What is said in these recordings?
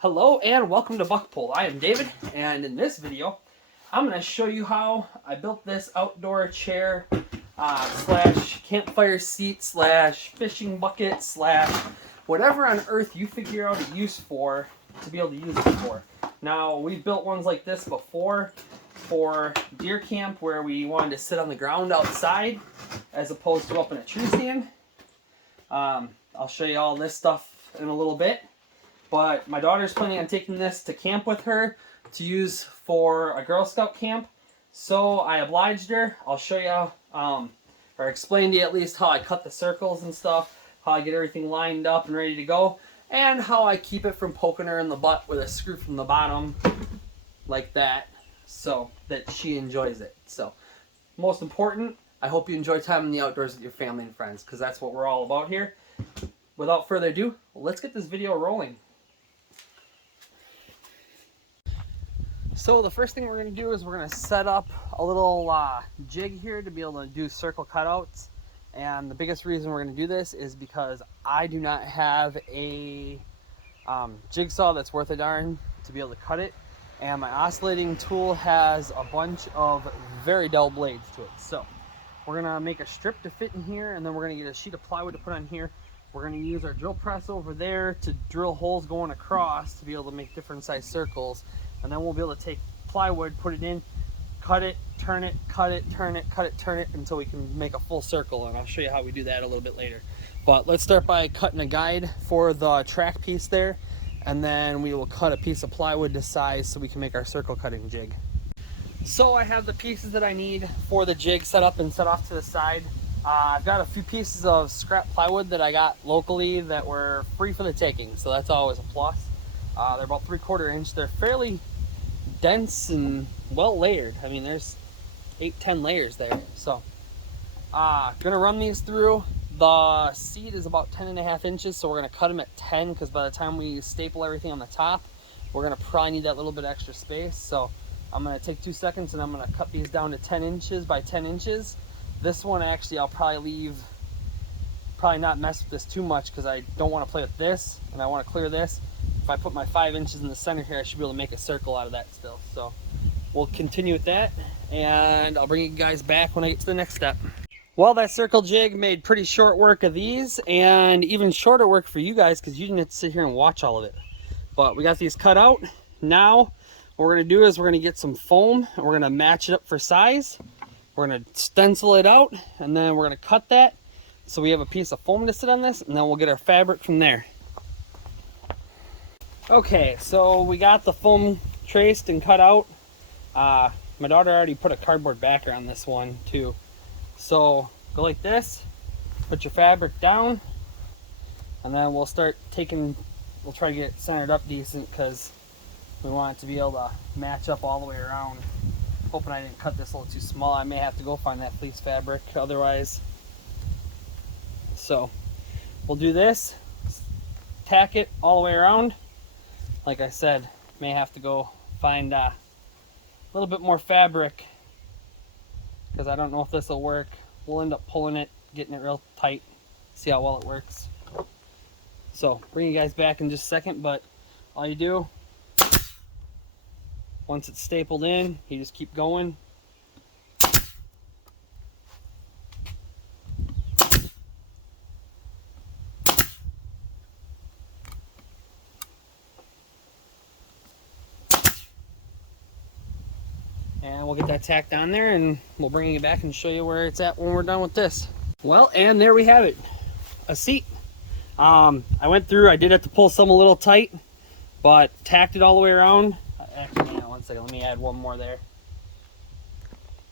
Hello and welcome to BuckPole. I am David, and in this video I'm going to show you how I built this outdoor chair slash campfire seat slash fishing bucket slash whatever on earth you figure out a use for to be able to use it for. Now, we've built ones like this before for deer camp where we wanted to sit on the ground outside as opposed to up in a tree stand. I'll show you all this stuff in a little bit. But my daughter's planning on taking this to camp with her to use for a Girl Scout camp. So I obliged her. I'll show you, or explain to you at least how I cut the circles and stuff, how I get everything lined up and ready to go, and how I keep it from poking her in the butt with a screw from the bottom like that so that she enjoys it. So most important, I hope you enjoy time in the outdoors with your family and friends, because that's what we're all about here. Without further ado, let's get this video rolling. So the first thing we're going to do is we're going to set up a little jig here to be able to do circle cutouts. And the biggest reason we're going to do this is because I do not have a jigsaw that's worth a darn to be able to cut it. And my oscillating tool has a bunch of very dull blades to it. So we're going to make a strip to fit in here, and then we're going to get a sheet of plywood to put on here. We're going to use our drill press over there to drill holes going across to be able to make different size circles. And then we'll be able to take plywood, put it in, cut it, turn it, cut it, turn it, cut it, turn it, until we can make a full circle. And I'll show you how we do that a little bit later. But let's start by cutting a guide for the track piece there. And then we will cut a piece of plywood to size so we can make our circle cutting jig. So I have the pieces that I need for the jig set up and set off to the side. I've got a few pieces of scrap plywood that I got locally that were free for the taking. So that's always a plus. They're about 3/4 inch. They're fairly dense and well layered. I mean, there's 8-10 layers there. So gonna run these through. The seat is about 10.5 inches, so we're gonna cut them at 10, because by the time we staple everything on the top, we're gonna probably need that little bit extra space. So I'm gonna take 2 seconds and I'm gonna cut these down to 10 inches by 10 inches. This one actually I'll probably not mess with this too much, because I don't want to play with this and I want to clear this. If I put my 5 inches in the center here, I should be able to make a circle out of that still. So we'll continue with that, and I'll bring you guys back when I get to the next step. Well, that circle jig made pretty short work of these, and even shorter work for you guys, because you didn't have to sit here and watch all of it. But we got these cut out. Now what we're going to do is we're going to get some foam and we're going to match it up for size. We're going to stencil it out, and then we're going to cut that so we have a piece of foam to sit on this, and then we'll get our fabric from there. Okay, so we got the foam traced and cut out. My daughter already put a cardboard backer on this one too. So go like this, put your fabric down, and then we'll try to get it centered up decent, because we want it to be able to match up all the way around. Hoping I didn't cut this a little too small. I may have to go find that fleece fabric otherwise. So we'll do this, tack it all the way around. Like I said, may have to go find a little bit more fabric, because I don't know if this will work. We'll end up pulling it, getting it real tight, see how well it works. So bring you guys back in just a second, but all you do, once it's stapled in, you just keep going. And we'll get that tacked on there, and we'll bring it back and show you where it's at when we're done with this. Well, and there we have it, a seat. I went through, I did have to pull some a little tight, but tacked it all the way around. Actually, hang on 1 second, let me add one more there.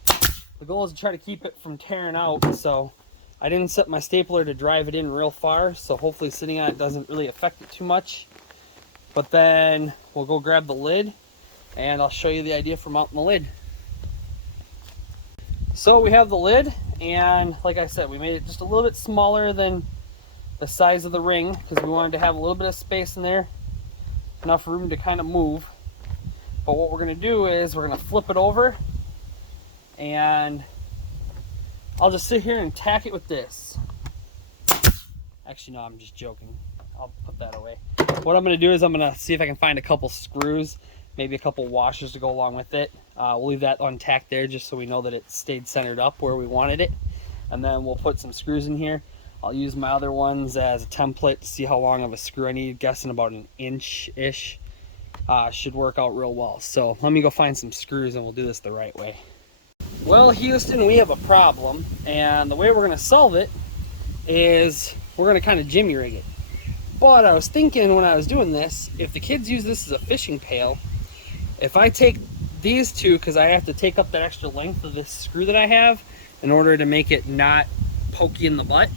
The goal is to try to keep it from tearing out, so I didn't set my stapler to drive it in real far, so hopefully sitting on it doesn't really affect it too much. But then we'll go grab the lid, and I'll show you the idea for mounting the lid. So we have the lid, and like I said, we made it just a little bit smaller than the size of the ring, because we wanted to have a little bit of space in there, enough room to kind of move. But what we're going to do is we're going to flip it over, and I'll just sit here and tack it with this. Actually, no, I'm just joking. I'll put that away. what I'm going to do is I'm going to see if I can find a couple screws, maybe a couple washers to go along with it. We'll leave that untacked there just so we know that it stayed centered up where we wanted it. And then we'll put some screws in here. I'll use my other ones as a template to see how long of a screw I need. Guessing about an inch-ish should work out real well. So let me go find some screws and we'll do this the right way. Well, Houston, we have a problem, and the way we're going to solve it is we're going to kind of jimmy rig it. But I was thinking when I was doing this, if the kids use this as a fishing pail, if I take these two, because I have to take up that extra length of this screw that I have in order to make it not poke you in the butt.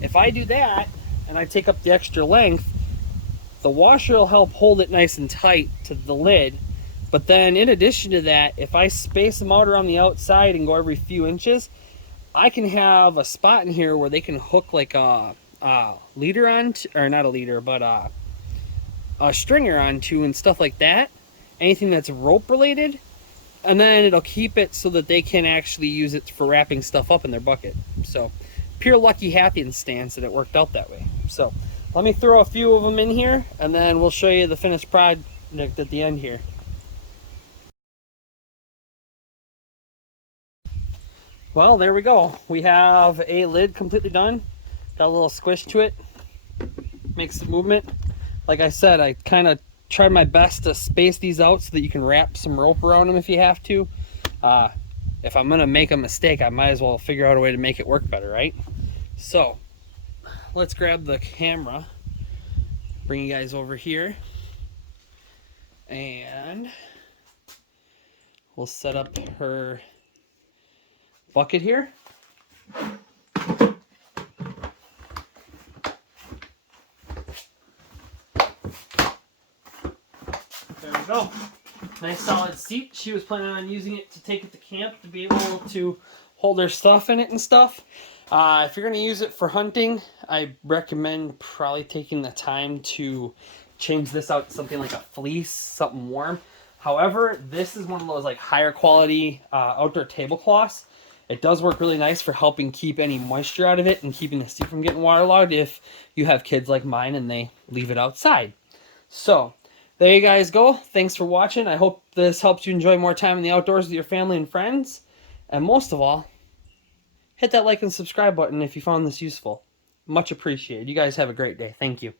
If I do that and I take up the extra length, the washer will help hold it nice and tight to the lid. But then in addition to that, if I space them out around the outside and go every few inches, I can have a spot in here where they can hook like a leader on, or not a leader, but a stringer onto and stuff like that. Anything that's rope related. And then it'll keep it so that they can actually use it for wrapping stuff up in their bucket. So pure lucky happenstance that it worked out that way. So let me throw a few of them in here and then we'll show you the finished project at the end here. Well, there we go. We have a lid completely done. Got a little squish to it. Makes the movement. Like I said, I kind of tried my best to space these out so that you can wrap some rope around them if you have to. If I'm gonna make a mistake, I might as well figure out a way to make it work better, right? So let's grab the camera, bring you guys over here, and we'll set up her bucket here. There we go. Nice solid seat. She was planning on using it to take it to camp to be able to hold her stuff in it and stuff. If you're going to use it for hunting, I recommend probably taking the time to change this out to something like a fleece, something warm. However, this is one of those like higher quality outdoor tablecloths. It does work really nice for helping keep any moisture out of it and keeping the seat from getting waterlogged if you have kids like mine and they leave it outside. So there you guys go. Thanks for watching. I hope this helps you enjoy more time in the outdoors with your family and friends. And most of all, hit that like and subscribe button if you found this useful. Much appreciated. You guys have a great day. Thank you.